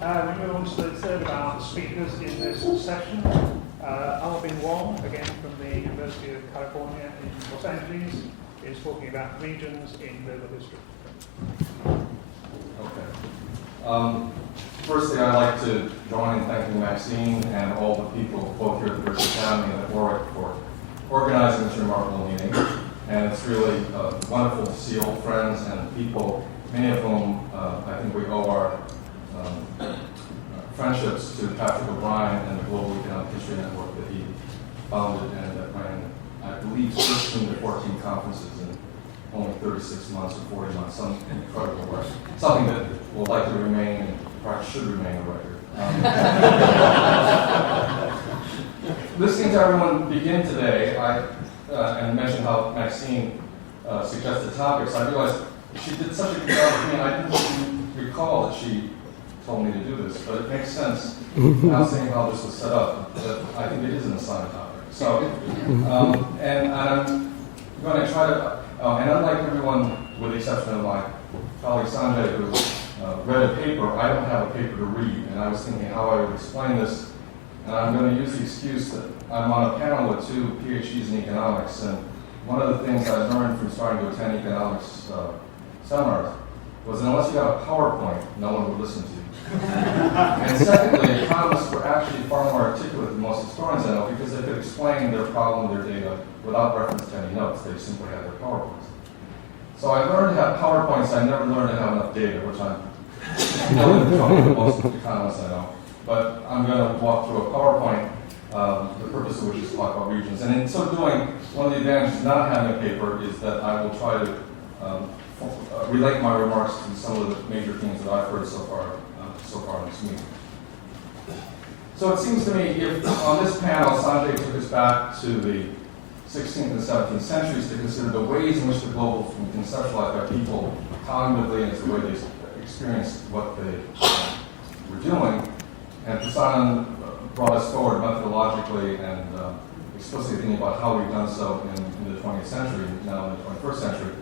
We move on to the third of our speakers in this session. Wong, again from the University of California in Los Angeles, is talking about regions in global history. Okay. Firstly, I'd like to join in thanking Maxine and all the people, both here at the British Academy and at Warwick, for organizing this remarkable meeting. And it's really wonderful to see old friends and people, many of whom I think we owe our friendships to Patrick O'Brien and the Global Economic History Network that he founded and that ran, I believe, 13 to 14 conferences in only 36 months or 40 months, some incredible work. Something that will likely remain and perhaps should remain a record. Listening to everyone begin today, and mention how Maxine suggested topics, I realized she did such a good job with me, I didn't recall that she told me to do this, but it makes sense now seeing how this was set up, that I think it is an assigned topic. So, and I'm going to try to, and unlike everyone, with the exception of my colleague Sanjay, who read a paper, I don't have a paper to read, and I was thinking how I would explain this, and I'm going to use the excuse that I'm on a panel with two PhDs in economics, and one of the things I learned from starting to attend economics seminars was that unless you got a PowerPoint, no one would listen to you. And secondly, economists were actually far more articulate than most historians I know because they could explain their problem, their data, without reference to any notes. They simply had their PowerPoints. So I learned to have PowerPoints. I never learned to have enough data, which I'm still in trouble with most economists I know. But I'm going to walk through a PowerPoint, the purpose of which is to talk about regions. And in so doing, one of the advantages of not having a paper is that I will try to relate my remarks to some of the major themes that I've heard so far in this meeting. So it seems to me, if on this panel Sanjay took us back to the 16th and 17th centuries to consider the ways in which the global was conceptualized by people cognitively and the way they experienced what they were doing, and Prasannan brought us forward methodologically and explicitly thinking about how we've done so in the 20th century, now in the 21st century.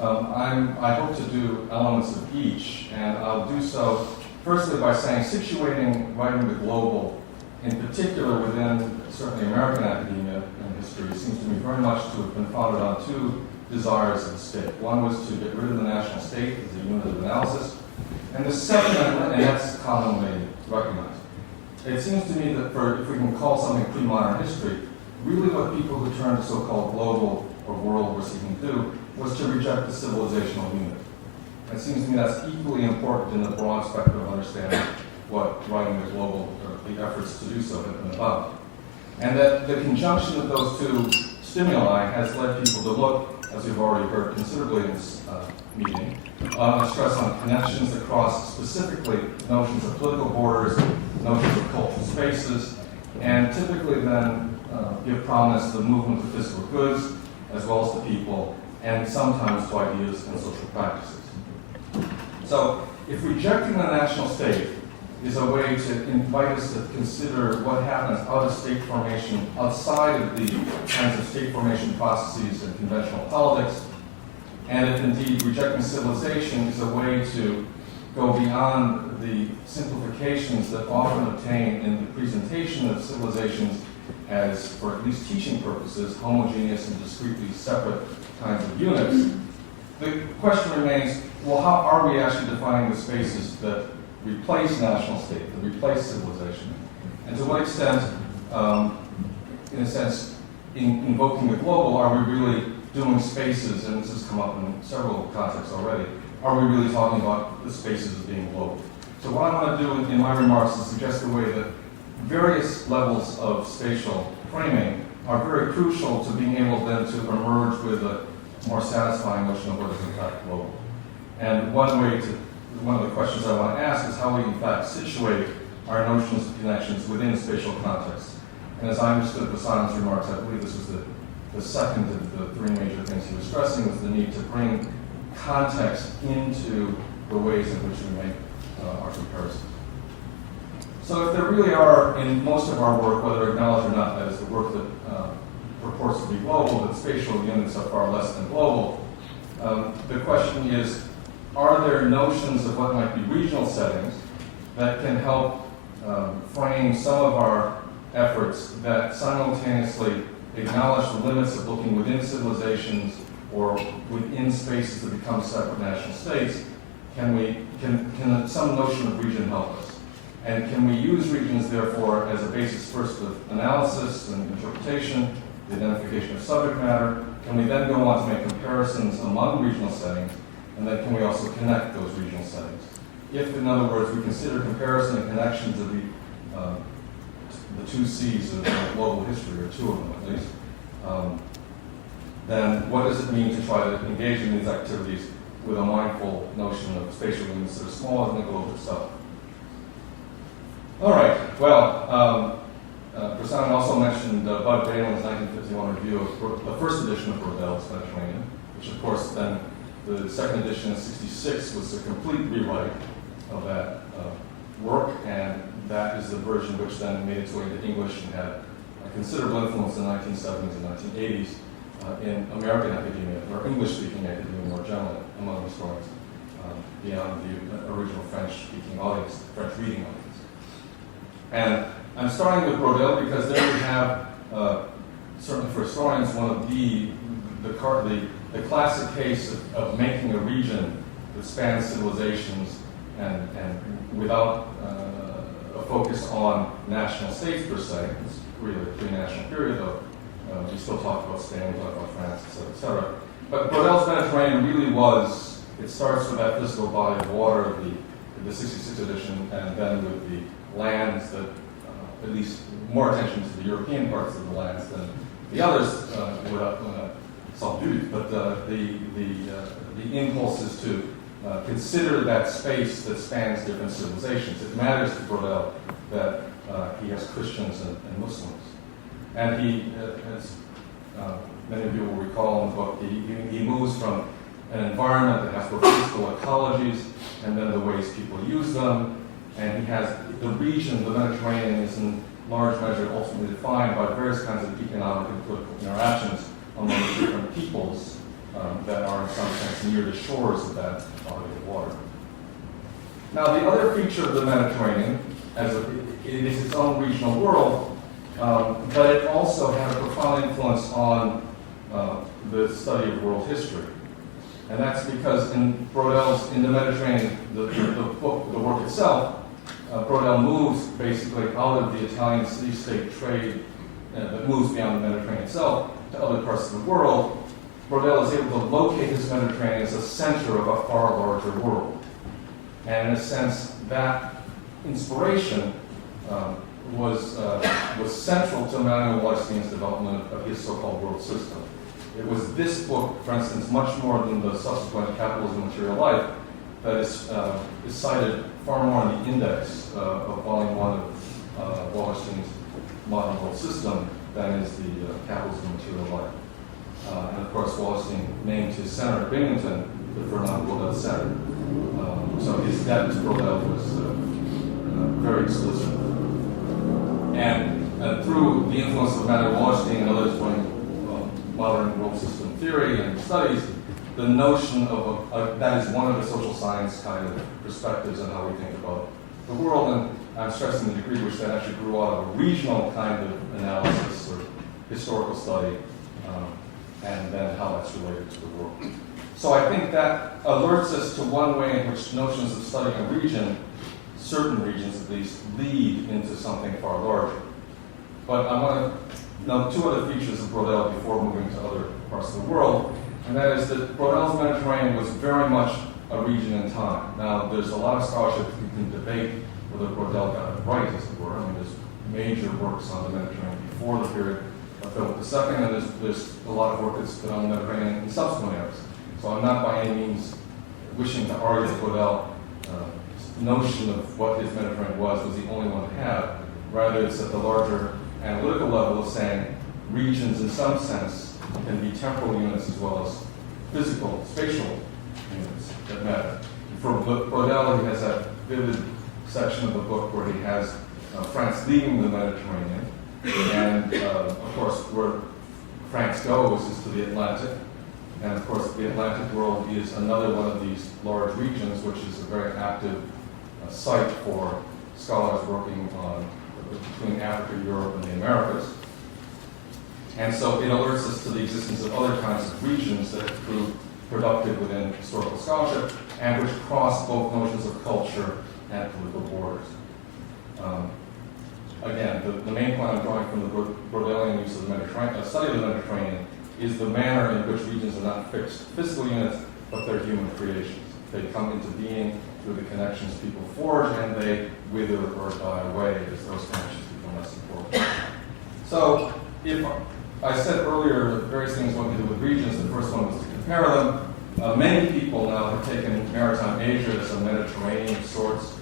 I hope to do elements of each, and I'll do so firstly by saying situating writing the global, in particular within certainly American academia and history, seems to me very much to have been founded on two desires of the state. One was to get rid of the national state as a unit of analysis, and the second, and that's commonly recognized. It seems to me that if we can call something pre-modern history, really what people who turned to so-called global or world were seeking to do was to reject the civilizational unit. It seems to me that's equally important in the broad spectrum of understanding what writing the global, or the efforts to do so have been about. And that the conjunction of those two stimuli has led people to look, as we've already heard considerably in this meeting, stress on connections across specifically notions of political borders, notions of cultural spaces, and typically then give prominence to the movement of physical goods, as well as to people, and sometimes to ideas and social practices. So, if rejecting the national state is a way to invite us to consider what happens out of state formation, outside of the kinds of state formation processes and conventional politics, and if indeed rejecting civilization is a way to go beyond the simplifications that often obtain in the presentation of civilizations as, for at least teaching purposes, homogeneous and discretely separate kinds of units, the question remains, well, how are we actually defining the spaces that replace national state, that replace civilization? And to what extent, in a sense, in invoking the global, are we really doing spaces, and this has come up in several contexts already, are we really talking about the spaces as being global? So what I want to do in my remarks is suggest the way that various levels of spatial framing are very crucial to being able then to emerge with a more satisfying notion of what is in fact global. And one of the questions I want to ask is how we in fact situate our notions of connections within spatial context. And as I understood Prasannan's remarks, I believe this was the second of the three major things he was stressing, was the need to bring context into the ways in which we make our comparisons. So if there really are, in most of our work, whether acknowledged or not, that is the work that purports to be global, but spatial units are far less than global, the question is, are there notions of what might be regional settings that can help frame some of our efforts that simultaneously acknowledge the limits of looking within civilizations or within spaces that become separate national states. Can some notion of region help us? And can we use regions, therefore, as a basis first of analysis and interpretation, the identification of subject matter? Can we then go on to make comparisons among regional settings? And then can we also connect those regional settings? If, in other words, we consider comparison and connections of the two C's of global history, or two of them at least, then what does it mean to try to engage in these activities with a mindful notion of spatial units that are smaller than the globe itself? All right, well, Prasanna also mentioned Bud Balin's 1951 review of the first edition of Brodell's Mediterranean, which of course then the second edition in '66 was a complete rewrite of that work, and that is the version which then made its way into English and had a considerable influence in the 1970s and 1980s in American academia, or English-speaking academia more generally, among historians, beyond the original French-speaking audience, French reading audience. And I'm starting with Brodel because there we have, certainly for historians, one of the classic case of making a region that spans civilizations and without a focus on national states per se. It's really a pre-national period, though. We still talk about Spain, we talk about France, et cetera, et cetera. But Brodel's Mediterranean really was, it starts with that physical body of water, the 66 edition, and then with the lands that, at least more attention to the European parts of the lands than the others, without self-duty, but the impulse is to consider that space that spans different civilizations. It matters to Brodel that he has Christians and Muslims. And he, as many of you will recall in the book, he moves from an environment that has both physical ecologies and then the ways people use them. And he has the region, the Mediterranean, is in large measure ultimately defined by various kinds of economic and political interactions among the different peoples that are in some sense near the shores of that body of water. Now, the other feature of the Mediterranean, it is its own regional world, but it also had a profound influence on the study of world history. And that's because in the Mediterranean, the work itself, Brodel moves basically out of the Italian city-state trade that moves beyond the Mediterranean itself to other parts of the world. Brodel is able to locate his Mediterranean as a center of a far larger world. And in a sense, that inspiration was central to Manuel Wallerstein's development of his so-called world system. It was this book, for instance, much more than the subsequent Capitalism and Material Life, that is cited far more in the index of Volume 1 of Wallerstein's Modern World System than is the Capitalism and Material Life. And of course, Wallerstein named his center at Binghamton the Fernand Brodel Center. So his debt to Brodel was very explicit. And through the influence of Manuel Wallerstein and others doing modern world system theory and studies, the notion of that is one of the social science kind of perspectives on how we think about the world. And I'm stressing the degree to which that actually grew out of a regional kind of analysis or historical study, and then how that's related to the world. So I think that alerts us to one way in which notions of studying a region, certain regions at least, lead into something far larger. But I want to note two other features of Brodel before moving to other parts of the world, and that is that Brodel's Mediterranean was very much a region in time. Now, there's a lot of scholarship you can debate whether Brodel got it right, as it were. I mean, there's major works on the Mediterranean before the period of Philip II, and there's a lot of work that's been on the Mediterranean in subsequent eras. So I'm not by any means wishing to argue that Brodel's notion of what his Mediterranean was the only one to have. Rather, it's at the larger analytical level of saying regions in some sense can be temporal units as well as physical, spatial units that matter. For Brodel, he has that vivid section of the book where he has France leaving the Mediterranean, and of course where France goes is to the Atlantic, and of course the Atlantic world is another one of these large regions which is a very active site for scholars working on between Africa, Europe, and the Americas. And so it alerts us to the existence of other kinds of regions that prove productive within historical scholarship and which cross both notions of culture and political borders. Again, the main point I'm drawing from the Brodelian use of the Mediterranean, study of the Mediterranean, is the manner in which regions are not fixed physical units, but they're human creations. They come into being through the connections people forge, and they wither or die away as those connections become less important. So, if I said earlier that various things want to do with regions, the first one was to compare them. Many people now have taken maritime Asia as a Mediterranean of sorts.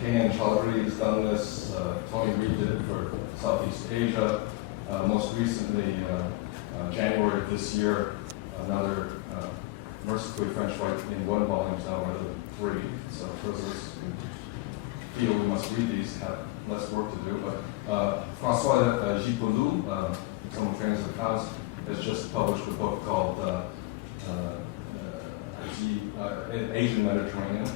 K.N. Chaudhry has done this. Tony Reed did it for Southeast Asia. Most recently, January of this year, another mercifully French right in one volume now rather than three. So those of us who feel we must read these have less work to do. But François Gipoulou, someone trains in accounts, has just published a book called Asian Mediterranean.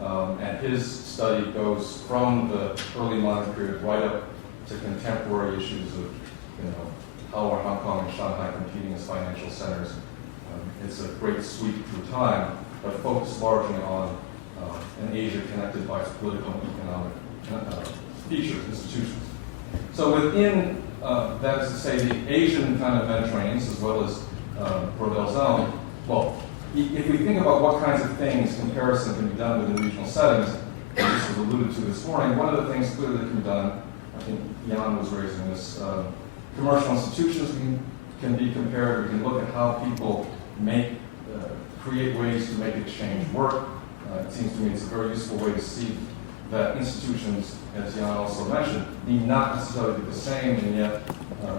And his study goes from the early modern period right up to contemporary issues of, how are Hong Kong and Shanghai competing as financial centers. It's a great sweep through time, but focused largely on an Asia connected by its political and economic features, institutions. So within, that is to say, the Asian kind of Mediterraneans, as well as Brodel's own, well, if we think about what kinds of things comparison can be done within regional settings, and this was alluded to this morning, one of the things clearly that can be done, I think Jan was raising this, commercial institutions can be compared. We can look at how people create ways to make exchange work. It seems to me it's a very useful way to see that institutions, as Jan also mentioned, need not necessarily be the same, and yet,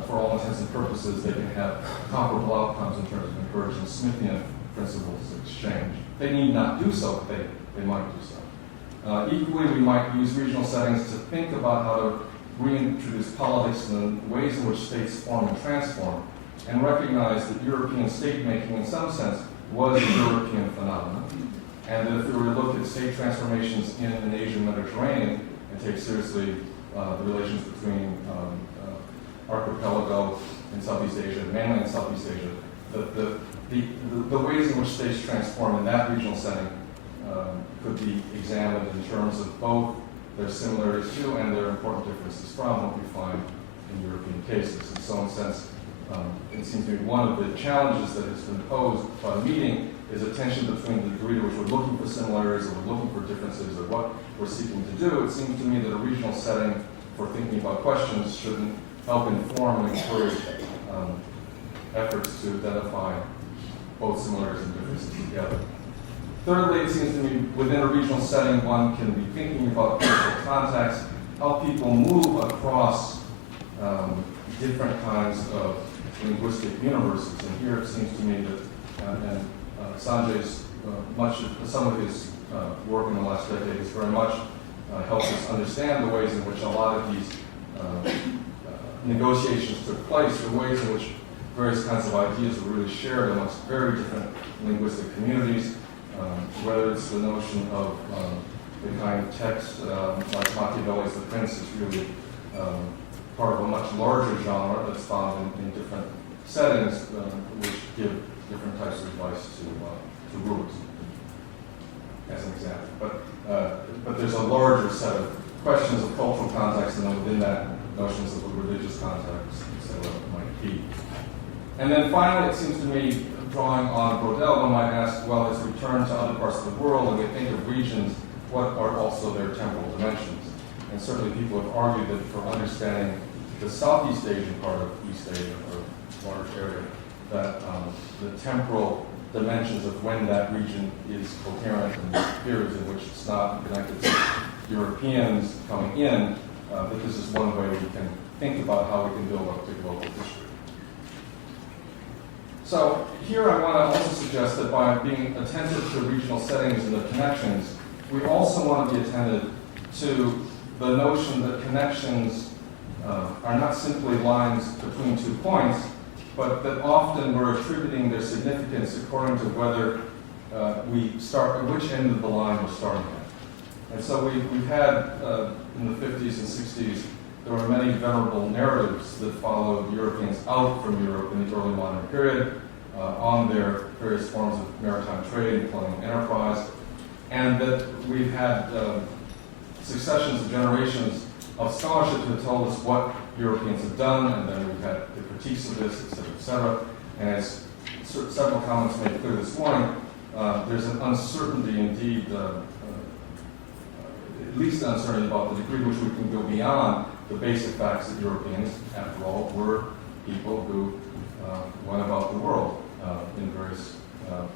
for all intents and purposes, they can have comparable outcomes in terms of encouraging Smithian principles of exchange. They need not do so, but they might do so. Equally, we might use regional settings to think about how to reintroduce politics and the ways in which states form and transform, and recognize that European state-making, in some sense, was a European phenomenon, and that if we were to look at state transformations in an Asian Mediterranean and take seriously the relations between archipelago in Southeast Asia, mainland Southeast Asia, the ways in which states transform in that regional setting could be examined in terms of both their similarities to and their important differences from what we find in European cases. In some sense, it seems to me one of the challenges that has been posed by the meeting is a tension between the degree to which we're looking for similarities or we're looking for differences or what we're seeking to do. It seems to me that a regional setting for thinking about questions should help inform and encourage efforts to identify both similarities and differences together. Thirdly, it seems to me within a regional setting, one can be thinking about cultural context, how people move across different kinds of linguistic universes. And here it seems to me that, Sanjay's, some of his work in the last decade has very much helped us understand the ways in which a lot of these negotiations took place, the ways in which various kinds of ideas were really shared amongst very different linguistic communities, whether it's the notion of the kind of text like Machiavelli's The Prince is really part of a much larger genre that's found in different settings which give different types of advice to rulers, as an example. But there's a larger set of questions of cultural context, and then within that, notions of what religious context, etc., might be. And then finally, it seems to me, drawing on Brodel, one might ask, well, as we turn to other parts of the world and we think of regions, what are also their temporal dimensions? And certainly people have argued that for understanding the Southeast Asian part of East Asia, or large area, that the temporal dimensions of when that region is coherent and the periods in which it's not connected to Europeans coming in, that this is one way we can think about how we can build up to global history. So here I want to also suggest that by being attentive to regional settings and their connections, we also want to be attentive to the notion that connections are not simply lines between 2 points, but that often we're attributing their significance according to whether we start at which end of the line we're starting at. And so we've had, in the 50s and 60s, there were many venerable narratives that followed Europeans out from Europe in the early modern period on their various forms of maritime trade and colonial enterprise, and that we've had successions of generations of scholarship that told us what Europeans have done, and then we've had the critiques of this, et cetera, et cetera. And as several comments made clear this morning, there's an uncertainty indeed, at least uncertainty about the degree to which we can go beyond the basic facts that Europeans, after all, were people who went about the world in various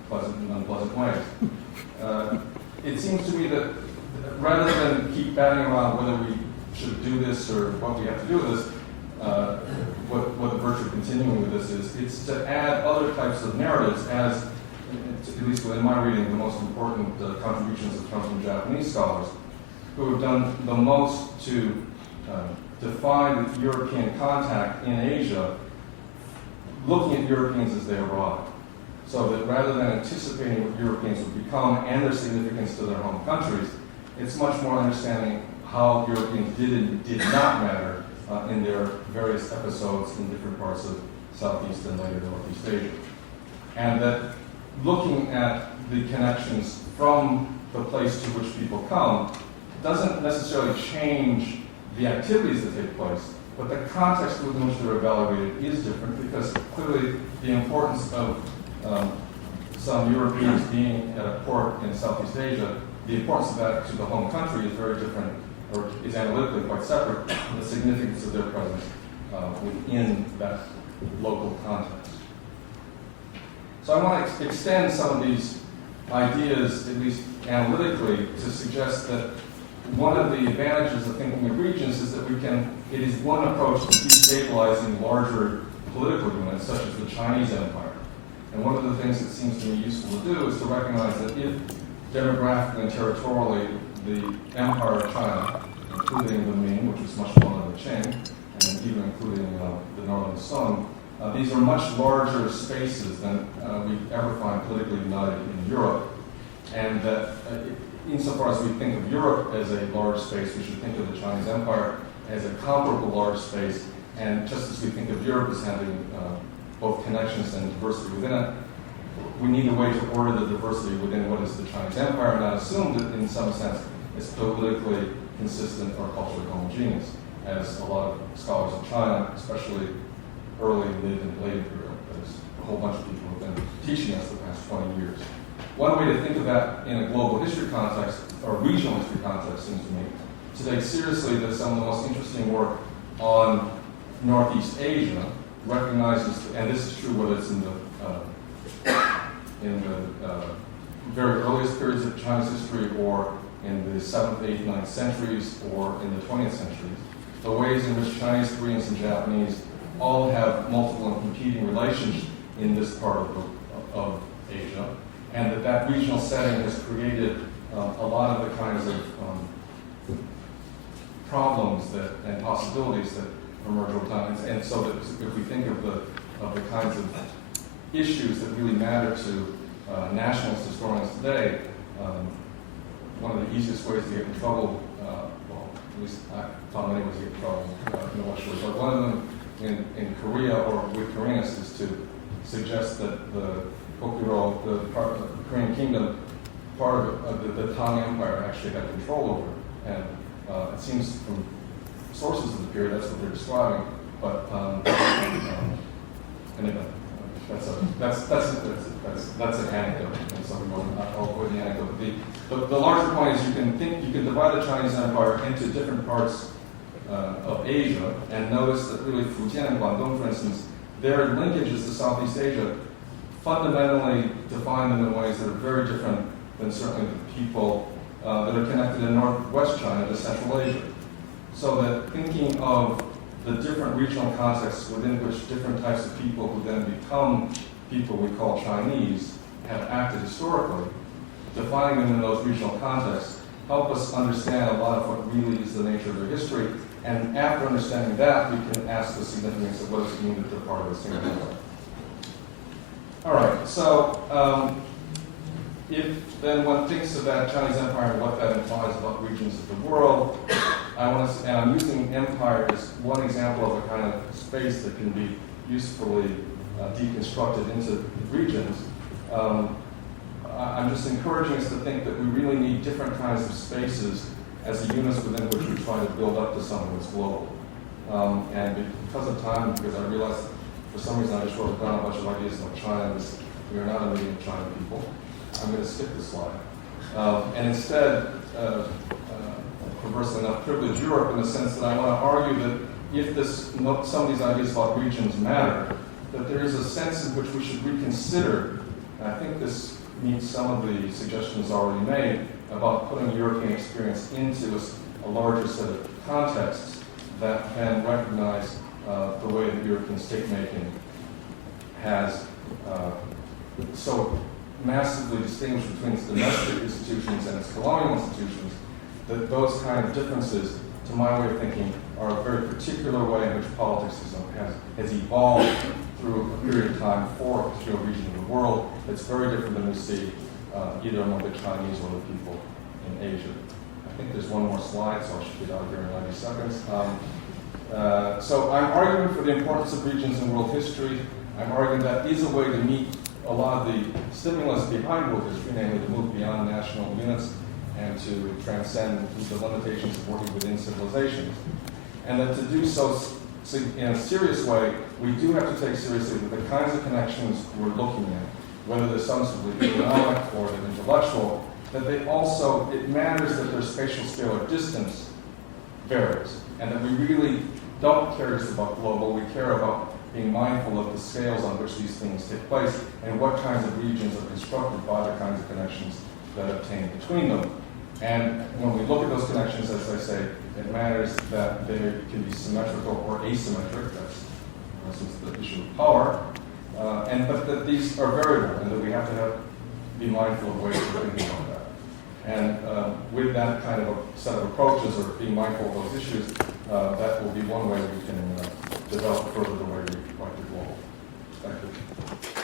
pleasant and unpleasant ways. It seems to me that rather than keep batting around whether we should do this or what we have to do with this, what the virtue of continuing with this is, it's to add other types of narratives as, at least within my reading, the most important contributions have come from Japanese scholars who have done the most to define European contact in Asia, looking at Europeans as they arrive. So that rather than anticipating what Europeans would become and their significance to their home countries, it's much more understanding how Europeans did and did not matter in their various episodes in different parts of Southeast and later Northeast Asia. And that looking at the connections from the place to which people come doesn't necessarily change the activities that take place, but the context within which they're evaluated is different, because clearly the importance of some Europeans being at a port in Southeast Asia, the importance of that to the home country is very different, or is analytically quite separate from the significance of their presence within that local context. So I want to extend some of these ideas, at least analytically, to suggest that one of the advantages of thinking of regions is that it is one approach to destabilizing larger political units, such as the Chinese Empire. And one of the things that seems to me useful to do is to recognize that if demographically and territorially the Empire of China, including the Ming, which is much smaller than Qing, and even including the Northern Song, these are much larger spaces than we ever find politically united in Europe. And that insofar as we think of Europe as a large space, we should think of the Chinese Empire as a comparable large space. And just as we think of Europe as having both connections and diversity within it, we need a way to order the diversity within what is the Chinese Empire, and not assume that in some sense it's politically consistent or culturally homogeneous, as a lot of scholars of China, especially early, mid, and late imperial, as a whole bunch of people have been teaching us the past 20 years. One way to think of that in a global history context, or regional history context, seems to me, to take seriously that some of the most interesting work on Northeast Asia recognizes, and this is true whether it's in the very earliest periods of China's history, or in the 7th, 8th, 9th centuries, or in the 20th centuries, the ways in which Chinese, Koreans, and Japanese all have multiple and competing relations in this part of Asia, and that regional setting has created a lot of the kinds of problems and possibilities that emerge over time. And so that if we think of the kinds of issues that really matter to nationalist historians today, one of the easiest ways to get in trouble, well, at least I found many ways to get in trouble intellectually, but one of them in Korea or with Koreanists is to suggest that the Kokuro, the Korean kingdom, part of the Tang Empire actually had control over it. And it seems from sources of the period that's what they're describing. But anyway, that's an anecdote. And so I'll avoid the anecdote. The larger point is you can divide the Chinese Empire into different parts of Asia, and notice that really Fujian and Guangdong, for instance, their linkages to Southeast Asia fundamentally define them in ways that are very different than certainly the people that are connected in northwest China to Central Asia. So that thinking of the different regional contexts within which different types of people who then become people we call Chinese have acted historically, defining them in those regional contexts, help us understand a lot of what really is the nature of their history. And after understanding that, we can ask the significance of what does it mean that they're part of the same empire. All right, so if then one thinks of that Chinese empire and what that implies about regions of the world, and I'm using empire as one example of a kind of space that can be usefully deconstructed into regions. I'm just encouraging us to think that we really need different kinds of spaces as the units within which we try to build up to something that's global. And because of time, because I realized for some reason I just wrote down a bunch of ideas about China, and we are not a meeting of China people, I'm going to skip this slide. And instead, perversely enough, privilege Europe in the sense that I want to argue that if some of these ideas about regions matter, that there is a sense in which we should reconsider, and I think this meets some of the suggestions already made, about putting European experience into a larger set of contexts that can recognize the way that European state-making has so massively distinguished between its domestic institutions and its colonial institutions, that those kind of differences, to my way of thinking, are a very particular way in which politics has evolved through a period of time for a particular region of the world that's very different than we see either among the Chinese or the people in Asia. I think there's one more slide, so I should get out of here in 90 seconds. So I'm arguing for the importance of regions in world history. I'm arguing that is a way to meet a lot of the stimulus behind world history, namely to move beyond national units and to transcend the limitations of working within civilizations. And that to do so in a serious way, we do have to take seriously the kinds of connections we're looking at, whether they're substantively economic or they're intellectual, that they also, it matters that their spatial scale or distance varies, and that we really don't care just about global, we care about being mindful of the scales on which these things take place and what kinds of regions are constructed by the kinds of connections that obtain between them. And when we look at those connections, as I say, it matters that they can be symmetrical or asymmetric. That's, for instance, the issue of power. But that these are variable and that we have to be mindful of ways of thinking about that. And with that kind of a set of approaches or being mindful of those issues, that will be one way we can develop further the way we like to global. Thank you.